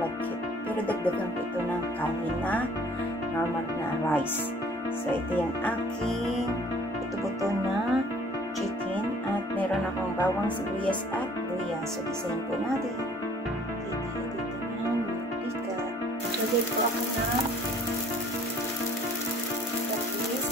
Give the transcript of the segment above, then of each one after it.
malagkit. Pero dagdagan ko ito ng kanin na normal na rice. So, ito yung aking buto-buto na chicken at meron akong bawang, sibuyas at luya. So, isahin po natin. Tayo dito ng mantika. Lagay ko ako ng patis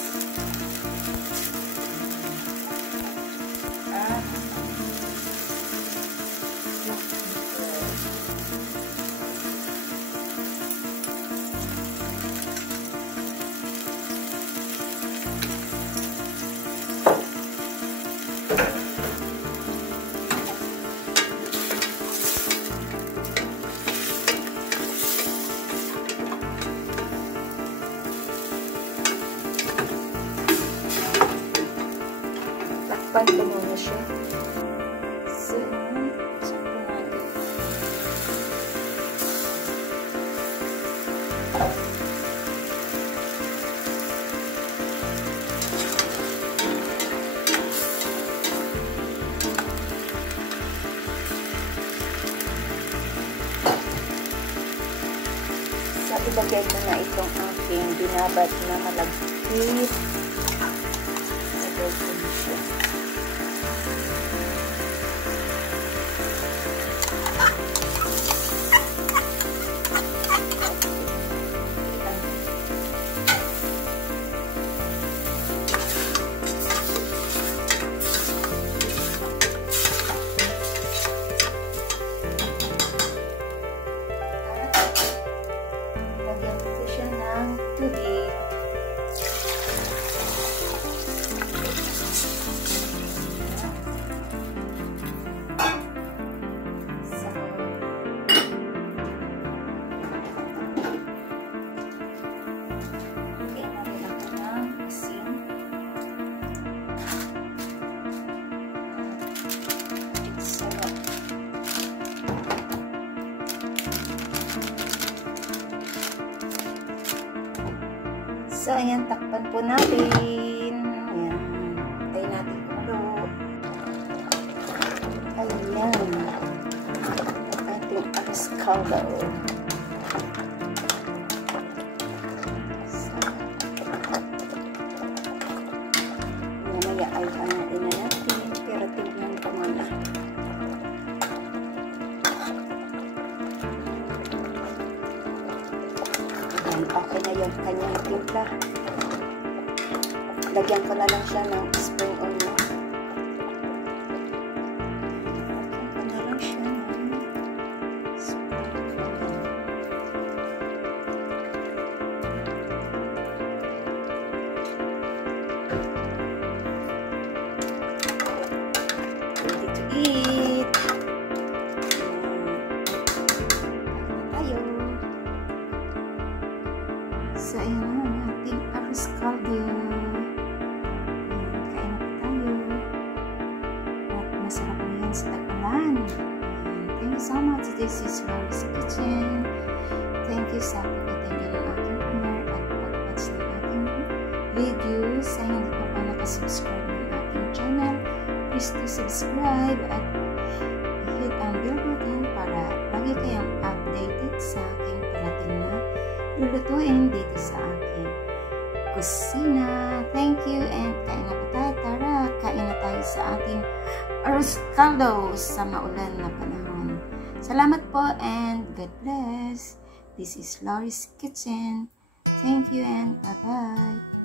at pantulo na siya. So, sakto natin. So, ilagay ko na itong aking binabad na malagkit. Ilagay ko na siya. So, ayan, takpan po natin. Ayan. Tayo natin kumulo. Ayan. Ating avocado. So, mamaya ay panain na natin. Pero tingnan ko muna. Okay na yung kanyang timpla. Lagyan ko na lang siya ng spring onion. Lagyan ko na lang siya ng spring onion. Ready to eat. So, ayan na ang ating avocado. Kain na po tayo. At masarap na yan sa tag-ulan. Thank you so much. This is Lori's Kitchen. Thank you sa pagkatenggan ng aking partner at pag-watch ng aking videos. Sa hindi pa pa nakasubscribe ng aking channel, please to subscribe at hit ang bell button para lagi kayong updated sa aking parating na lulutuin dito sa aking kusina. Thank you and kain na po tayo. Tara, kain na tayo sa ating arroz caldo sa maulan na panahon. Salamat po and God bless. This is Lori's Kitchen. Thank you and bye-bye.